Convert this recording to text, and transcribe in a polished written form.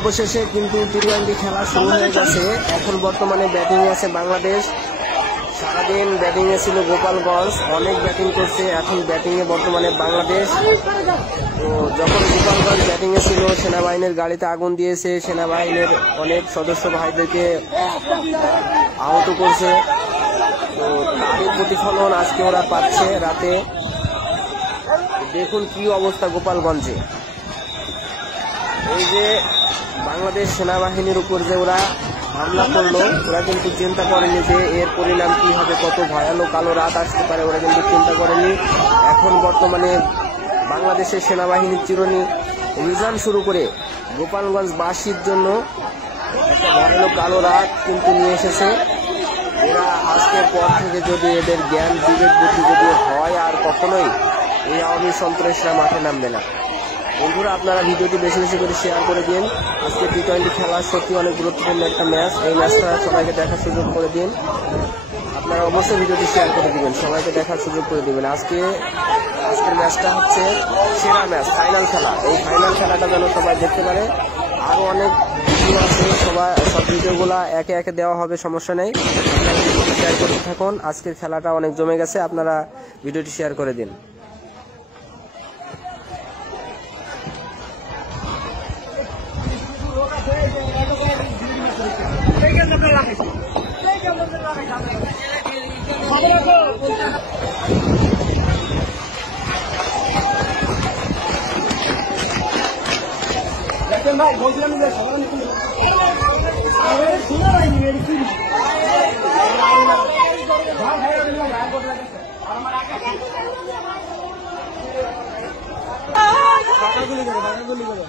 অবশেষে কিন্তু টি-20 খেলা শুরু হয়ে গেছে। এখন বর্তমানে ব্যাটিং আছে বাংলাদেশ। সারাদিন ব্যাটিং এ ছিল গোপালগঞ্জ, অনেক ব্যাটিং করছে। এখন ব্যাটিং এ বর্তমানে বাংলাদেশ। তো যখন গোপালগঞ্জ ব্যাটিং এ ছিল, সেনাবাহিনীর গাড়িতে আগুন দিয়েছে, সেনাবাহিনীর অনেক সদস্য ভাইদেরকে আহত করছে। তো তারই প্রতিফলন আজকে ওরা পাচ্ছে রাতে। দেখুন কি অবস্থা গোপালগঞ্জে। এই যে বাংলাদেশ সেনাবাহিনীর উপর যে ওরা হামলা করলো, ওরা কিন্তু চিন্তা করেনি যে এর পরিণাম কি হবে, কত ভয়ানক কালো রাত আসতে পারে, ওরা কিন্তু চিন্তা করেনি। এখন বর্তমানে বাংলাদেশের সেনাবাহিনীর চিরুনি অভিযান শুরু করে গোপালগঞ্জবাসীর জন্য একটা ভয়ানক কালো রাত কিন্তু নিয়ে এসেছে। এরা আজকের পর থেকে যদি এদের জ্ঞান বিবেক বুদ্ধি যদি হয়, আর কখনোই এই আওয়ামী সন্ত্রাসীরা মাঠে নামবে না। বন্ধুরা, আপনারা ভিডিওটি বেশি বেশি করে শেয়ার করে দিন। আজকে টি-20 খেলা সত্যি অনেক গুরুত্বপূর্ণ একটা ম্যাচ। এই ম্যাচটা সবাইকে দেখার সুযোগ করে দিন। আপনারা অবশ্যই ভিডিওটি শেয়ার করে দিবেন, সবাইকে দেখার সুযোগ করে দিবেন। আজকের ম্যাচটা হচ্ছে সেরা ম্যাচ, ফাইনাল খেলা। এই ফাইনাল খেলাটা যেন সবাই দেখতে পারে। আরও অনেক ভিডিও আছে, সব ভিডিওগুলো একে একে দেওয়া হবে, সমস্যা নেই। আপনারা শেয়ার করতে থাকুন। আজকের খেলাটা অনেক জমে গেছে, আপনারা ভিডিওটি শেয়ার করে দিন। ভাই বলছিলাম যে সকালে শোনা হয়নি গুলি করে